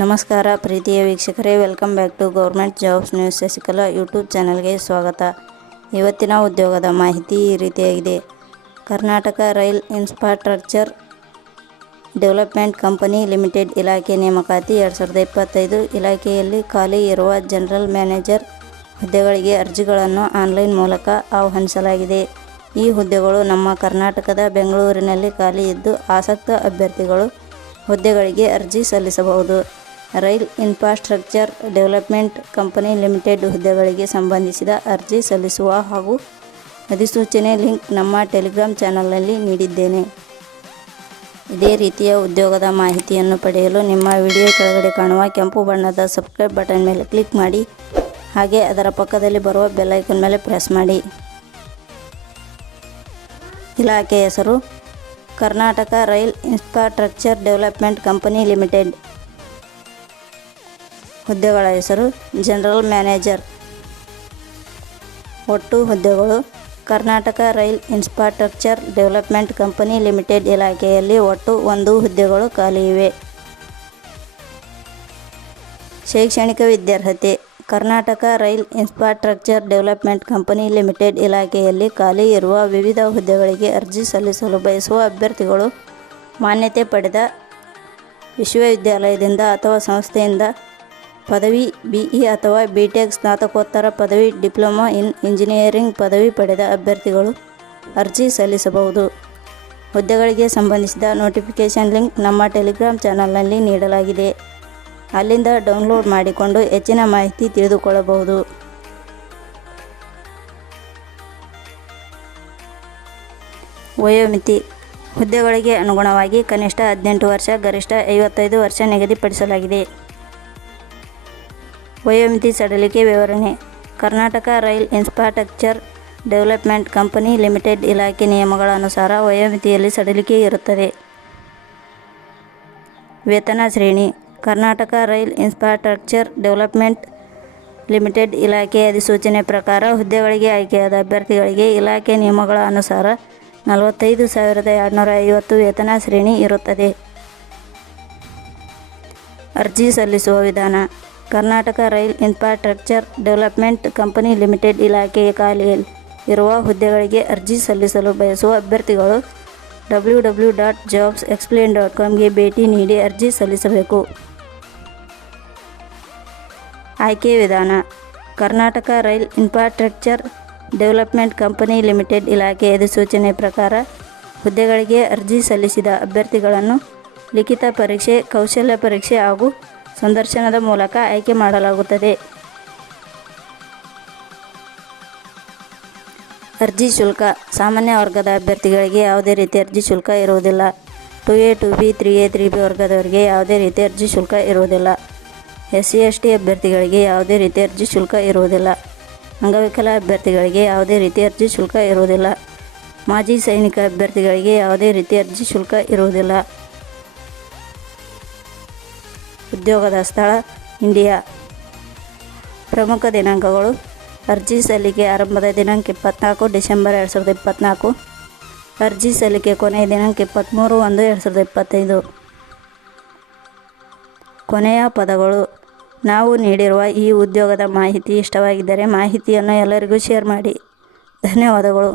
ನಮಸ್ಕಾರ ಪ್ರೀತಿಯ ವೀಕ್ಷಕರೇ, welcome back to government jobs news Shashikala YouTube ಚಾನಲ್ಗೆ ಸ್ವಾಗತ. ಇವತ್ತಿನ ಉದ್ಯೋಗದ ಮಾಹಿತಿ ಈ ರೀತಿಯಾಗಿದೆ. Karnataka rail infrastructure development company limited ಇಲಾಖೆ ನೇಮಕಾತಿ 2025 ಇಲಾಖೆಯಲ್ಲಿ ಖಾಲಿ ಇರುವ ಜನರಲ್ ಮ್ಯಾನೇಜರ್ ಹುದ್ದೆಗಳಿಗೆ ಅರ್ಜಿಗಳನ್ನು ಆನ್ಲೈನ್ ಮೂಲಕ ಆಹ್ವಾನಿಸಲಾಗಿದೆ. ಈ ಹುದ್ದೆಗಳು ನಮ್ಮ ಕರ್ನಾಟಕದ ಬೆಂಗಳೂರಿನಲ್ಲಿ ಖಾಲಿ ಇದ್ದು, ಆಸಕ್ತ ಅಭ್ಯರ್ಥಿಗಳು ಹುದ್ದೆಗಳಿಗೆ ಅರ್ಜಿ ಸಲ್ಲಿಸಬಹುದು. Rail infrastructure development company limited ಹುದ್ದೆಗಳಿಗೆ ಸಂಬಂಧಿಸಿದ ಅರ್ಜಿ ಸಲ್ಲಿಸುವ ಹಾಗೂ ಅಧಿಸೂಚನೆ ಲಿಂಕ್ ನಮ್ಮ ಟೆಲಿಗ್ರಾಮ್ ಚಾನಲ್ನಲ್ಲಿ ನೀಡಿದ್ದೇನೆ. ಇದೇ ರೀತಿಯ ಉದ್ಯೋಗದ ಮಾಹಿತಿಯನ್ನು ಪಡೆಯಲು ನಿಮ್ಮ ವಿಡಿಯೋ ಕೆಳಗಡೆ ಕಾಣುವ ಕೆಂಪು ಬಣ್ಣದ ಸಬ್ಸ್ಕ್ರೈಬ್ ಬಟನ್ ಮೇಲೆ ಕ್ಲಿಕ್ ಮಾಡಿ, ಹಾಗೆ ಅದರ ಪಕ್ಕದಲ್ಲಿ ಬರುವ ಬೆಲ್ ಐಕಾನ್ ಮೇಲೆ ಪ್ರೆಸ್ ಮಾಡಿ. ಇಲಾಖೆ ಹೆಸರು Karnataka rail infrastructure development company limited. ಹುದ್ದೆಗಳ ಹೆಸರು ಜನರಲ್ ಮ್ಯಾನೇಜರ್. ಒಟ್ಟು ಹುದ್ದೆಗಳು Karnataka rail infrastructure development company limited ಇಲಾಖೆಯಲ್ಲಿ ಒಟ್ಟು 1 ಹುದ್ದೆಗಳು ಖಾಲಿ ಇವೆ. ಶೈಕ್ಷಣಿಕ ವಿದ್ಯಾರ್ಹತೆ. Karnataka rail infrastructure development company limited ಇಲಾಖೆಯಲ್ಲಿ ಖಾಲಿ ಇರುವ ವಿವಿಧ ಹುದ್ದೆಗಳಿಗೆ ಅರ್ಜಿ ಸಲ್ಲಿಸಲು ಬಯಸುವ ಅಭ್ಯರ್ಥಿಗಳು ಮಾನ್ಯತೆ ಪಡೆದ ವಿಶ್ವವಿದ್ಯಾಲಯದಿಂದ ಅಥವಾ ಸಂಸ್ಥೆಯಿಂದ ಪದವಿ BE ಅಥವಾ BTech ಸ್ನಾತಕೋತ್ತರ ಪದವಿ, ಡಿಪ್ಲೊಮಾ ಇನ್ ಇಂಜಿನಿಯರಿಂಗ್ ಪದವಿ ಪಡೆದ ಅಭ್ಯರ್ಥಿಗಳು ಅರ್ಜಿ ಸಲ್ಲಿಸಬಹುದು. ಹುದ್ದೆಗಳಿಗೆ ಸಂಬಂಧಿಸಿದ ನೋಟಿಫಿಕೇಷನ್ ಲಿಂಕ್ ನಮ್ಮ ಟೆಲಿಗ್ರಾಮ್ ಚಾನಲ್ನಲ್ಲಿ ನೀಡಲಾಗಿದೆ. ಅಲ್ಲಿಂದ ಡೌನ್ಲೋಡ್ ಮಾಡಿಕೊಂಡು ಹೆಚ್ಚಿನ ಮಾಹಿತಿ ತಿಳಿದುಕೊಳ್ಳಬಹುದು. ವಯೋಮಿತಿ. ಹುದ್ದೆಗಳಿಗೆ ಅನುಗುಣವಾಗಿ ಕನಿಷ್ಠ 18 ವರ್ಷ, ಗರಿಷ್ಠ 55 ವರ್ಷ ನಿಗದಿಪಡಿಸಲಾಗಿದೆ. ವಯೋಮಿತಿ ಸಡಿಲಿಕೆ ವಿವರಣೆ. Karnataka rail infrastructure development company limited ಇಲಾಖೆ ನಿಯಮಗಳ ಅನುಸಾರ ವಯೋಮಿತಿಯಲ್ಲಿ ಸಡಿಲಿಕೆ ಇರುತ್ತದೆ. ವೇತನ ಶ್ರೇಣಿ. Karnataka rail infrastructure development limited ಇಲಾಖೆ ಅಧಿಸೂಚನೆ ಪ್ರಕಾರ ಹುದ್ದೆಗಳಿಗೆ ಆಯ್ಕೆಯಾದ ಅಭ್ಯರ್ಥಿಗಳಿಗೆ ಇಲಾಖೆ ನಿಯಮಗಳ ಅನುಸಾರ 45,250 ವೇತನ ಶ್ರೇಣಿ ಇರುತ್ತದೆ. ಅರ್ಜಿ ಸಲ್ಲಿಸುವ ವಿಧಾನ. Karnataka rail infrastructure development company limited ಇಲಾಖೆಯ ಖಾಲಿ ಇರುವ ಹುದ್ದೆಗಳಿಗೆ ಅರ್ಜಿ ಸಲ್ಲಿಸಲು ಬಯಸುವ ಅಭ್ಯರ್ಥಿಗಳು www.jobsexplain.com ಗೆ ಭೇಟಿ ನೀಡಿ ಅರ್ಜಿ ಸಲ್ಲಿಸಬೇಕು. ಆಯ್ಕೆ ವಿಧಾನ. Karnataka rail infrastructure development company limited ಇಲಾಖೆ ಅಧಿಸೂಚನೆ ಪ್ರಕಾರ ಹುದ್ದೆಗಳಿಗೆ ಅರ್ಜಿ ಸಲ್ಲಿಸಿದ ಅಭ್ಯರ್ಥಿಗಳನ್ನು ಲಿಖಿತ ಪರೀಕ್ಷೆ, ಕೌಶಲ್ಯ ಪರೀಕ್ಷೆ ಹಾಗೂ ಸಂದರ್ಶನದ ಮೂಲಕ ಆಯ್ಕೆ ಮಾಡಲಾಗುತ್ತದೆ. ಅರ್ಜಿ ಶುಲ್ಕ. ಸಾಮಾನ್ಯ ವರ್ಗದ ಅಭ್ಯರ್ಥಿಗಳಿಗೆ ಯಾವುದೇ ರೀತಿಯ ಅರ್ಜಿ ಶುಲ್ಕ ಇರುವುದಿಲ್ಲ. 2A, 2B, 3A, 3B ವರ್ಗದವರಿಗೆ ಯಾವುದೇ ರೀತಿಯ ಅರ್ಜಿ ಶುಲ್ಕ ಇರುವುದಿಲ್ಲ. SC, ST ಅಭ್ಯರ್ಥಿಗಳಿಗೆ ಯಾವುದೇ ರೀತಿಯ ಅರ್ಜಿ ಶುಲ್ಕ ಇರುವುದಿಲ್ಲ. ಅಂಗವಿಕಲ ಅಭ್ಯರ್ಥಿಗಳಿಗೆ ಯಾವುದೇ ರೀತಿಯ ಅರ್ಜಿ ಶುಲ್ಕ ಇರುವುದಿಲ್ಲ. ಮಾಜಿ ಸೈನಿಕ ಅಭ್ಯರ್ಥಿಗಳಿಗೆ ಯಾವುದೇ ರೀತಿಯ ಅರ್ಜಿ ಶುಲ್ಕ ಇರುವುದಿಲ್ಲ. ಉದ್ಯೋಗದ ಸ್ಥಳ ಇಂಡಿಯಾ. ಪ್ರಮುಖ ದಿನಾಂಕಗಳು. ಅರ್ಜಿ ಸಲ್ಲಿಕೆ ಆರಂಭದ ದಿನಾಂಕ 24 ಡಿಸೆಂಬರ್ 2024. ಅರ್ಜಿ ಸಲ್ಲಿಕೆ ಕೊನೆಯ ದಿನಾಂಕ 23/1/2025. ಕೊನೆಯ ಪದಗಳು. ನಾವು ನೀಡಿರುವ ಈ ಉದ್ಯೋಗದ ಮಾಹಿತಿ ಇಷ್ಟವಾಗಿದ್ದರೆ ಮಾಹಿತಿಯನ್ನು ಎಲ್ಲರಿಗೂ ಶೇರ್ ಮಾಡಿ. ಧನ್ಯವಾದಗಳು.